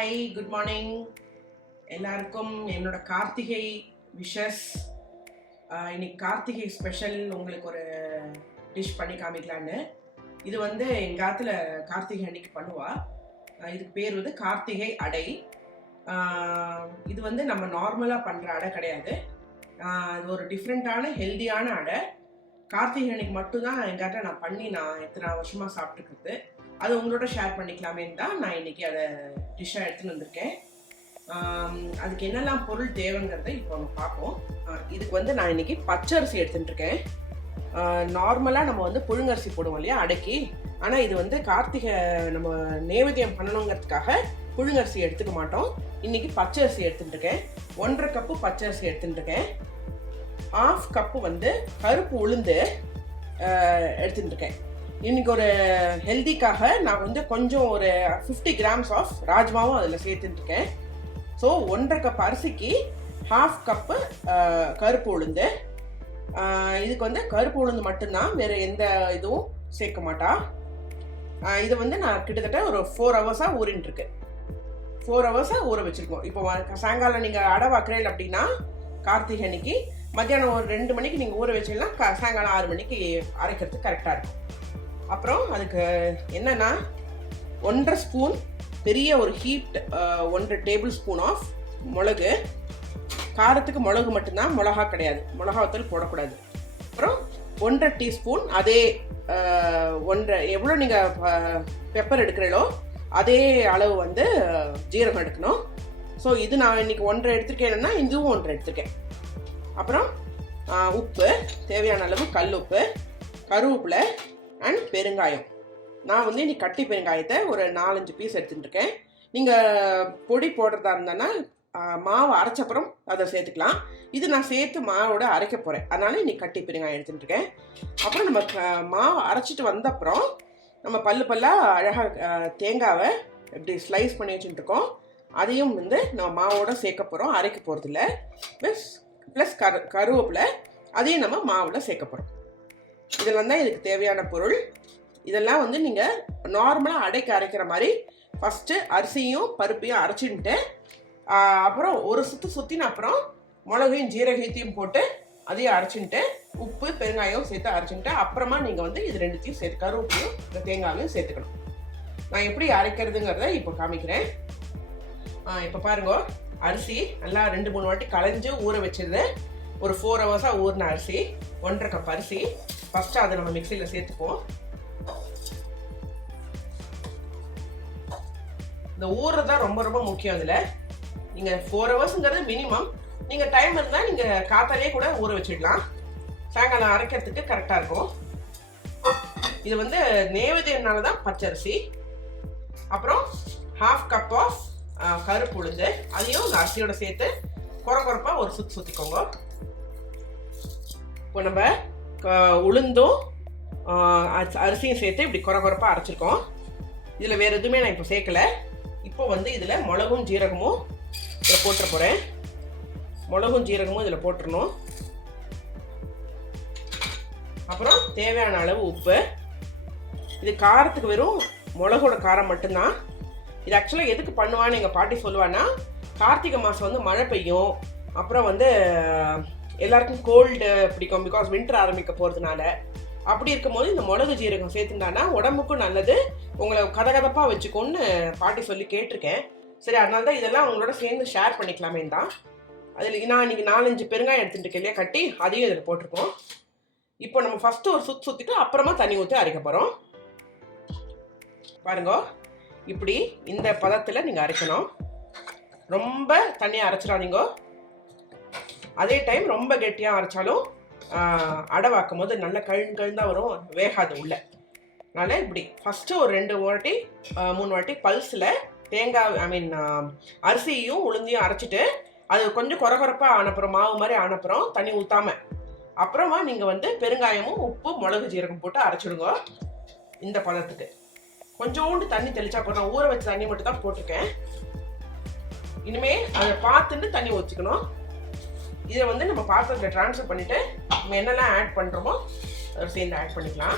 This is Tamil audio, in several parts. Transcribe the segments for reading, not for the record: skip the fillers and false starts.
ஹாய், குட் மார்னிங் எல்லாருக்கும். என்னோட கார்த்திகை விஷஸ். இன்னைக்கு கார்த்திகை ஸ்பெஷல் உங்களுக்கு ஒரு டிஷ் பண்ணி காமிக்கலான்னு. இது வந்து எங்கள் ஆற்றுல கார்த்திகை அன்னைக்கு பண்ணுவா. இதுக்கு பேர் வந்து கார்த்திகை அடை. இது வந்து நம்ம நார்மலாக பண்ணுற அடை கிடையாது. இது ஒரு டிஃப்ரெண்ட்டான ஹெல்தியான அடை. கார்த்திகை அன்னைக்கு மட்டும்தான் எங்காட்ட நான் பண்ணி எத்தனை வருஷமாக சாப்பிட்டுக்கிறது. அது உங்களோட ஷேர் பண்ணிக்கலாமேன்னு தான் நான் இன்றைக்கி அதை டிஷ்ஷாக எடுத்துன்னு வந்திருக்கேன். அதுக்கு என்னெல்லாம் பொருள் தேவைங்கிறத இப்போ நம்ம பார்ப்போம். இதுக்கு வந்து நான் இன்றைக்கி பச்சரிசி எடுத்துகிட்டு இருக்கேன். நார்மலாக நம்ம வந்து புழுங்கரிசி போடுவோம் இல்லையா அடைக்கி. ஆனால் இது வந்து கார்த்திகை நம்ம நெய்வேத்தியம் பண்ணணுங்கிறதுக்காக புழுங்கரிசி எடுத்துக்க மாட்டோம். இன்றைக்கி பச்சரிசி எடுத்துகிட்டு இருக்கேன். 1.5 கப்பு பச்சரிசி எடுத்துகிட்டு இருக்கேன். 1/2 கப்பு வந்து கருப்பு உளுந்து எடுத்துகிட்டு இருக்கேன். இன்னைக்கு ஒரு ஹெல்திக்காக நான் வந்து கொஞ்சம் ஒரு 50 கிராம்ஸ் ஆஃப் ராஜ்மாவும் அதில் சேர்த்துட்டுருக்கேன். ஸோ 1.5 கப் அரிசிக்கு 1/2 கப்பு கருப்பு உளுந்து. இதுக்கு வந்து கருப்பு உளுந்து மட்டும்தான், வேறு எந்த இதுவும் சேர்க்க மாட்டா. இதை வந்து நான் கிட்டத்தட்ட ஒரு 4 ஹவர்ஸாக ஊறின்ட்டுருக்கு. 4 ஹவர்ஸாக ஊற வச்சுருக்கோம். இப்போ சாயங்காலம் நீங்கள் அடை வாக்குறீங்க அப்படின்னா கார்த்திகை அன்னைக்கு மத்தியானம் ஒரு 2 மணிக்கு நீங்கள் ஊற வச்சிங்கன்னா சாயங்காலம் 6 மணிக்கு அரைக்கிறதுக்கு கரெக்டாக இருக்கும். அப்புறம் அதுக்கு என்னென்னா 1.5 ஸ்பூன் பெரிய ஒரு ஹீட் 1 டேபிள் ஸ்பூன் ஆஃப் மிளகு. காரத்துக்கு மிளகு மட்டும்தான், மிளகா கிடையாது, மிளகாத்தூள் போடக்கூடாது. அப்புறம் 1.5 டீஸ்பூன் அதே 1 எவ்வளோ நீங்கள் பெப்பர் எடுக்கிறீங்களோ அதே அளவு வந்து ஜீரகம் எடுக்கணும். ஸோ இது நான் இன்றைக்கி 1.5 எடுத்துருக்கேன்னா இதுவும் 1.5 எடுத்துருக்கேன். அப்புறம் உப்பு, தேவையான அளவு கல் உப்பு, கருவேப்பிலை அண்ட் பெருங்காயம். நான் வந்து இன்னைக்கு கட்டி பெருங்காயத்தை ஒரு 4-5 பீஸ் எடுத்துட்டுருக்கேன். நீங்கள் பொடி போடுறதா இருந்தேன்னா மாவு அரைச்சப்புறம் அதை சேர்த்துக்கலாம். இது நான் சேர்த்து மாவோட அரைக்க போகிறேன், அதனால இன்னைக்கு கட்டி பெருங்காயம் எடுத்துட்டுருக்கேன். அப்புறம் நம்ம மாவு அரைச்சிட்டு வந்தப்புறம் நம்ம பல்லாக அழகாக தேங்காவை இப்படி ஸ்லைஸ் பண்ணி வச்சுட்டுருக்கோம். அதையும் வந்து நம்ம மாவோட சேர்க்க போகிறோம், அரைக்க போகிறதில்ல. ப்ளஸ் கருவேப்பிலை அதையும் நம்ம மாவில் சேர்க்க போகிறோம். இதெல்லாம் தான் இதுக்கு தேவையான பொருள். இதெல்லாம் வந்து நீங்கள் நார்மலாக அடைக்க அரைக்கிற மாதிரி ஃபஸ்ட்டு அரிசியும் பருப்பையும் அரைச்சின்ட்டு அப்புறம் ஒரு சுற்றின அப்புறம் மிளகையும் ஜீரகத்தையும் போட்டு அதையும் அரைச்சின்ட்டு உப்பு பெருங்காயம் சேர்த்து அரைச்சின்ட்டு அப்புறமா நீங்கள் வந்து இது ரெண்டுத்தையும் சேர்த்து கருவேப்பிலையும் இந்த தேங்காயையும் சேர்த்துக்கணும். நான் எப்படி அரைக்கிறதுங்கிறத இப்போ காமிக்கிறேன். இப்போ பாருங்க, அரிசி நல்லா 2-3 வாட்டி களைஞ்சு ஊற வச்சிருது. ஒரு 4 ஹவர்ஸாக ஊறின அரிசி, 1.5 கப் அரிசி. ஃபஸ்ட்டு அதை நம்ம மிக்சியில் சேர்த்துப்போம். இந்த ஊறுறது தான் ரொம்ப ரொம்ப முக்கியம். இதில் நீங்கள் 4 ஹவர்ஸுங்கிறது மினிமம். நீங்கள் டைம் இருந்தால் நீங்கள் காத்தாலே கூட ஊற வச்சிடலாம், சாயங்காலம் அரைக்கிறதுக்கு கரெக்டாக இருக்கும். இது வந்து நெய்வேத்தியம்னால தான் பச்சரிசி. அப்புறம் 1/2 கப் ஆஃப் கருப்பு உளுந்து, அதையும் இந்த அரிசியோட சேர்த்து குறப்பாக ஒரு சுற்றிக்கோங்க. இப்போ நம்ம உளுந்தும் அரிசியும் சேர்த்து இப்படி குறப்பாக அரைச்சிருக்கோம். இதில் வேறு எதுவுமே நான் இப்போ சேர்க்கலை. இப்போ வந்து இதில் மிளகும் ஜீரகமும் இதில் போட்டுற போகிறேன். மிளகும் ஜீரகமும் இதில் போட்டுடணும். அப்புறம் தேவையான அளவு உப்பு. இது காரத்துக்கு வெறும் மிளகோட காரம் மட்டும்தான். இது ஆக்சுவலாக எதுக்கு பண்ணுவான்னு எங்கள் பாட்டி சொல்லுவான்னா, கார்த்திகை மாதம் வந்து மழை பெய்யும், அப்புறம் வந்து எல்லாருக்கும் கோல்டு பிடிக்கும், பிகாஸ் வின்டர் ஆரம்பிக்க போகிறதுனால. அப்படி இருக்கும்போது இந்த மிளகு ஜீரகம் சேர்த்துட்டானா உடம்புக்கும் நல்லது, உங்களை கதகதப்பாக வச்சுக்கோன்னு பாட்டி சொல்லி கேட்டிருக்கேன். சரி, அதனால தான் இதெல்லாம் உங்களோட சேர்ந்து ஷேர் பண்ணிக்கலாமே தான். அதில் நான் இன்றைக்கி 4-5 பெருங்காயம் எடுத்துகிட்டு இருக்கேன் இல்லையா கட்டி, அதையும் இதில் போட்டிருக்கோம். இப்போ நம்ம ஃபஸ்ட்டு ஒரு சுற்றிட்டு அப்புறமா தண்ணி ஊற்றி அரைக்க போகிறோம். பாருங்க, இப்படி இந்த பதத்தில் நீங்கள் அரைக்கணும். ரொம்ப தண்ணியாக அரைச்சிடாதீங்க. அதே டைம் ரொம்ப கெட்டியாக அரைச்சாலும் அடை வாக்கும் போது நல்லா கழுந்தான் வரும், வேகாது உள்ள. அதனால் இப்படி ஃபஸ்ட்டு ஒரு 2 வாட்டி 3 வாட்டி பல்ஸில் தேங்காய் அரிசியும் உளுந்தையும் அரைச்சிட்டு அது கொஞ்சம் குறப்பாக ஆனப்புறம் மாவு மாதிரி ஆனப்புறம் தண்ணி ஊற்றாமல் அப்புறமா நீங்கள் வந்து பெருங்காயமும் உப்பு மிளகு ஜீரகம் போட்டு அரைச்சிடுங்க. இந்த பதத்துக்கு கொஞ்சோண்டு தண்ணி தெளிச்சா போதும். ஊற வச்ச தண்ணி மட்டும் தான் போட்டிருக்கேன். இனிமேல் அதை பார்த்துட்டு தண்ணி ஊற்றிக்கணும். இதை வந்து நம்ம பாத்திரத்தில் ட்ரான்ஸ்ஃபர் பண்ணிவிட்டு நம்ம என்னெல்லாம் ஆட் பண்ணுறோமோ அதை சேர்ந்து ஆட் பண்ணிக்கலாம்.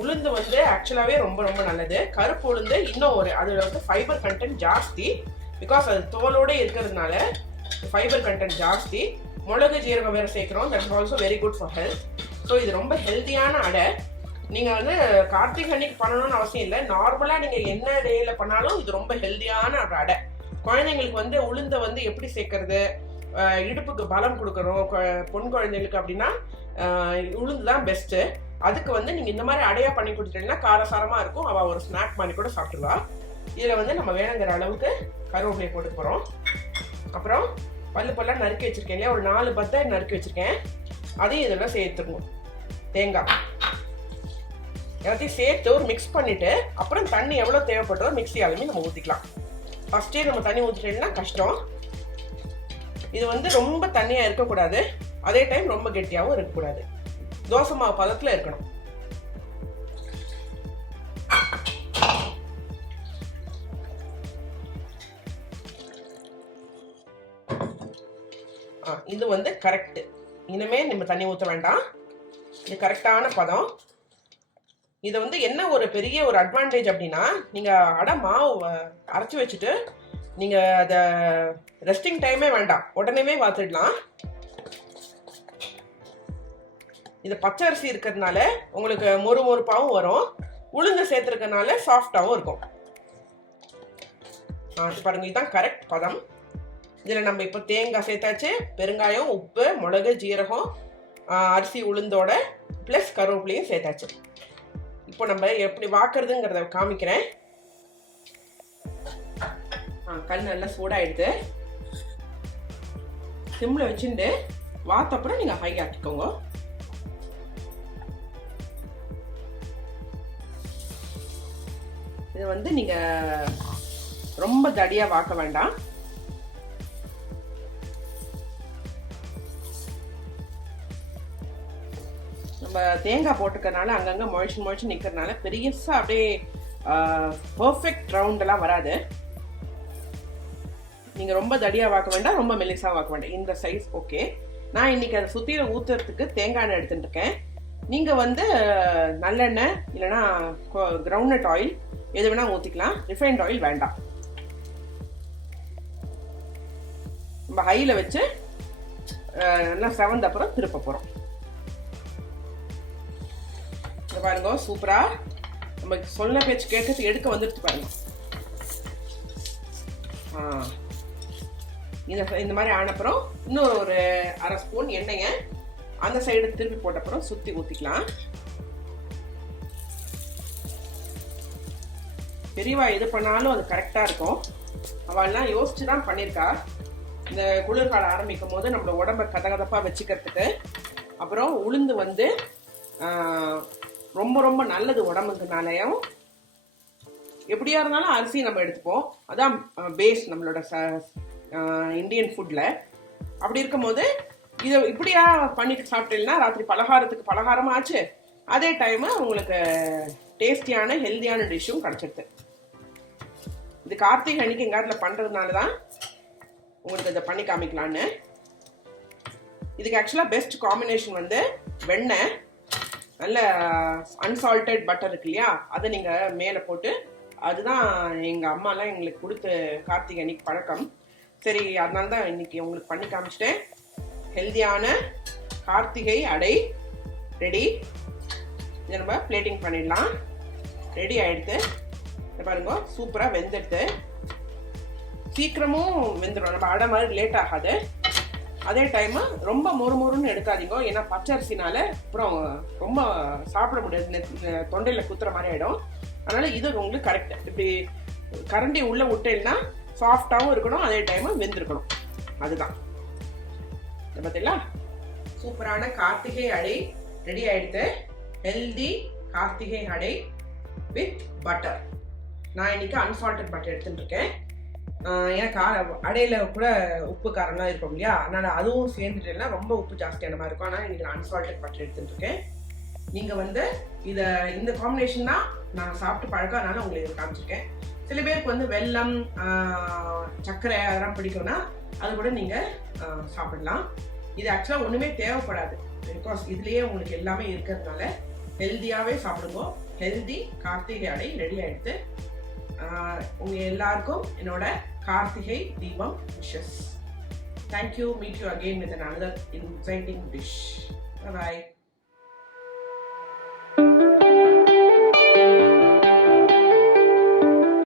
உளுந்து வந்து ஆக்சுவலாகவே ரொம்ப ரொம்ப நல்லது. கருப்பு உளுந்து இன்னும் அதில் வந்து ஃபைபர் கண்டென்ட் ஜாஸ்தி. பிகாஸ் அது தோலோடு இருக்கிறதுனால ஃபைபர் கண்டென்ட் ஜாஸ்தி. மிளகு ஜீரகம் வேறு சேர்க்குறோம். That is also very good for health. So இது ரொம்ப ஹெல்த்தியான அடை. நீங்கள் வந்து கார்த்திகை அன்னைக்கு பண்ணணும்னு அவசியம் இல்லை. நார்மலாக நீங்கள் என்ன டேயில் பண்ணாலும் இது ரொம்ப ஹெல்த்தியான ஒரு அடை. குழந்தைங்களுக்கு வந்து உளுந்தை வந்து எப்படி சேர்க்கறது, இடுப்புக்கு பலம் கொடுக்கணும் பொன் குழந்தைங்களுக்கு அப்படின்னா உளுந்து தான் பெஸ்ட்டு. அதுக்கு வந்து நீங்கள் இந்த மாதிரி அடையா பண்ணி கொடுத்துட்டீங்கன்னா காரசாரமாக இருக்கும். அவள் ஒரு ஸ்நாக் மாதிரி கூட சாப்பிடுவா. இதில் வந்து நம்ம வேணுங்கிற அளவுக்கு கருவேப்பிலையை போட்டு போகிறோம். அப்புறம் பல்லாக நறுக்கி வச்சுருக்கேன் இல்லையா, ஒரு 4 பத்தை நறுக்கி வச்சுருக்கேன். அதையும் இதெல்லாம் சேர்த்துக்கணும். தேங்காய் எல்லாத்தையும் சேர்த்து ஒரு மிக்ஸ் பண்ணிவிட்டு அப்புறம் தண்ணி எவ்வளோ தேவைப்படுறோ மிக்ஸியாலுமே நம்ம ஊற்றிக்கலாம். ஃபஸ்ட்டே நம்ம தண்ணி ஊற்றிட்டோம்னா கஷ்டம். இது வந்து ரொம்ப தண்ணியாக இருக்கக்கூடாது, அதே டைம் ரொம்ப கெட்டியாகவும் இருக்கக்கூடாது. தோசை மாவு பதத்தில் இருக்கணும். இது வந்து கரெக்டு. இனிமே நம்ம தண்ணி ஊற்ற வேண்டாம். இது கரெக்டான பதம். இதை வந்து என்ன ஒரு பெரிய ஒரு அட்வான்டேஜ் அப்படின்னா, நீங்கள் அடை மாவு அரைச்சி வச்சுட்டு நீங்கள் அதை ரெஸ்டிங் டைமே வேண்டாம், உடனேவே பார்த்துடலாம். இது பச்சை அரிசி இருக்கிறதுனால உங்களுக்கு மொறுமொறுப்பாகவும் வரும், உளுந்து சேர்த்துருக்கனால சாஃப்டாகவும் இருக்கும். பாருங்க, இதுதான் கரெக்ட் பதம். இதில் நம்ம இப்போ தேங்காய் சேர்த்தாச்சு, பெருங்காயம், உப்பு, மிளகு, ஜீரகம், அரிசி உளுந்தோட ப்ளஸ் கருவேப்பிலையும் சேர்த்தாச்சு. இப்போ நம்ம எப்படி வாக்குறதுங்கிறத காமிக்கிறேன். கல் நல்லா சூடாயிடுது. சிம்மில் வச்சுட்டு வாத்தப்புறம் நீங்கள் ஹை ஆக்கிக்கோங்க. இது வந்து நீங்கள் ரொம்ப தடியாக வாக்க வேண்டாம். நம்ம தேங்காய் போட்டுக்கிறதுனால அங்கங்கே முழிச்சு நிற்கிறதுனால பெரியசாக அப்படியே பர்ஃபெக்ட் ரவுண்டெல்லாம் வராது. நீங்கள் ரொம்ப தடியாக வாக்க வேண்டாம், ரொம்ப மெலிசாக வாக்க வேண்டாம். இந்த சைஸ் ஓகே. நான் இன்னைக்கு அதை சுற்றியில் ஊற்றுறதுக்கு தேங்காய் எண்ணெய் எடுத்துட்டு இருக்கேன். நீங்கள் வந்து நல்லெண்ணெய் இல்லைன்னா கிரவுண்ட்நட் ஆயில் எது வேணால் ஊற்றிக்கலாம். ரிஃபைண்ட் ஆயில் வேண்டாம். நம்ம ஹையில் வச்சு நல்லா செவந்த அப்புறம் திருப்ப போகிறோம். பாருங்க, சூப்பரா நம்ம சொன்ன பேச்சு கேட்கறது எடுக்க வந்துடுச்சு பாருங்க. இந்த மாதிரி ஆனப்புறம் இன்னும் ஒரு 1/2 ஸ்பூன் எண்ணெயை அந்த சைடு திருப்பி போட்டப்புறம் சுற்றி ஊற்றிக்கலாம். பெரியவா எது பண்ணாலும் அது கரெக்டாக இருக்கும். அவள்லாம் யோசிச்சு தான் பண்ணியிருக்கா. இந்த குளிர்காலம் ஆரம்பிக்கும் போது நம்மளோட உடம்பை கதகதப்பாக வச்சுக்கிறதுக்கு. அப்புறம் உளுந்து வந்து ரொம்ப ரொம்ப நல்லது உடம்புக்குனாலையும். எப்படியா இருந்தாலும் அரிசி நம்ம எடுத்துப்போம், அதான் பேஸ் நம்மளோட இந்தியன் ஃபுட்டில். அப்படி இருக்கும்போது இதை இப்படியா பண்ணி சாப்பிட்டீங்கன்னா ராத்திரி பலகாரத்துக்கு பலகாரமும் ஆச்சு, அதே டைமு உங்களுக்கு டேஸ்டியான ஹெல்த்தியான டிஷ்ஷும் கிடச்சிடுது. இது கார்த்திகை அன்னைக்கு எங்காட்டில் பண்ணுறதுனால தான் உங்களுக்கு இதை பண்ணி காமிக்கலான்னு. இதுக்கு ஆக்சுவலாக பெஸ்ட் காம்பினேஷன் வந்து வெண்ணெய், நல்ல அன்சால்டட் பட்டர் இருக்கு இல்லையா, அதை நீங்கள் மேலே போட்டு, அதுதான் எங்கள் அம்மாலாம் எங்களுக்கு கொடுத்து கார்த்திகை அன்னைக்கு பழக்கம். சரி, அதனால தான் இன்னைக்கு உங்களுக்கு பண்ணி காமிச்சிட்டேன். ஹெல்த்தியான கார்த்திகை அடை ரெடி. இதை நம்ம பிளேட்டிங் பண்ணிடலாம். ரெடி ஆகிடுது. பாருங்க, சூப்பராக வெந்துடுது. சீக்கிரமும் வெந்துடும். நம்ம அடை மாதிரி லேட் ஆகாது. அதே டைமு ரொம்ப மொறுமொறுன்னு எடுக்காதீங்க, ஏன்னா பச்சரிசினால அப்புறம் ரொம்ப சாப்பிட முடியாது, தொண்டையில் குத்துற மாதிரி ஆகிடும். அதனால் இது உங்களுக்கு கரெக்ட். இப்படி கரண்டி உள்ளே விட்டேன்னா சாஃப்டாகவும் இருக்கணும், அதே டைமு வெந்திருக்கணும். அதுதான் பார்த்தீங்களா, சூப்பரான கார்த்திகை அடை ரெடி ஆகிடுது. ஹெல்தி கார்த்திகை அடை வித் பட்டர். நான் இன்னைக்கு அன்சால்டட் பட்டர் எடுத்துட்டு இருக்கேன். ஏன்னா அடையில கூட உப்பு காரம்லாம் இருக்கும் இல்லையா, அதனால் அதுவும் சேர்ந்துட்டேன்னா ரொம்ப உப்பு ஜாஸ்தியான மாதிரி இருக்கும். ஆனால் இன்னைக்கு நான் அன்சால்டட் பட்டர் எடுத்துட்டு இருக்கேன். நீங்கள் வந்து இந்த காம்பினேஷன் தான் நான் சாப்பிட்டு பழக்கம், அதனால உங்களுக்கு காமிச்சிருக்கேன். சில பேருக்கு வந்து வெல்லம், சர்க்கரை அதெல்லாம் பிடிக்கும்னா அது கூட நீங்கள் சாப்பிடலாம். இது ஆக்சுவலாக ஒன்றுமே தேவைப்படாது, பிகாஸ் இதுலேயே உங்களுக்கு எல்லாமே இருக்கிறதுனால ஹெல்த்தியாகவே சாப்பிடுங்க. ஹெல்தி கார்த்திகை அடை ரெடி ஆகிடுது. உங்கள் எல்லாருக்கும் என்னோட Karthigai Deepam wishes. Thank you. Meet you again with another exciting dish. Bye bye.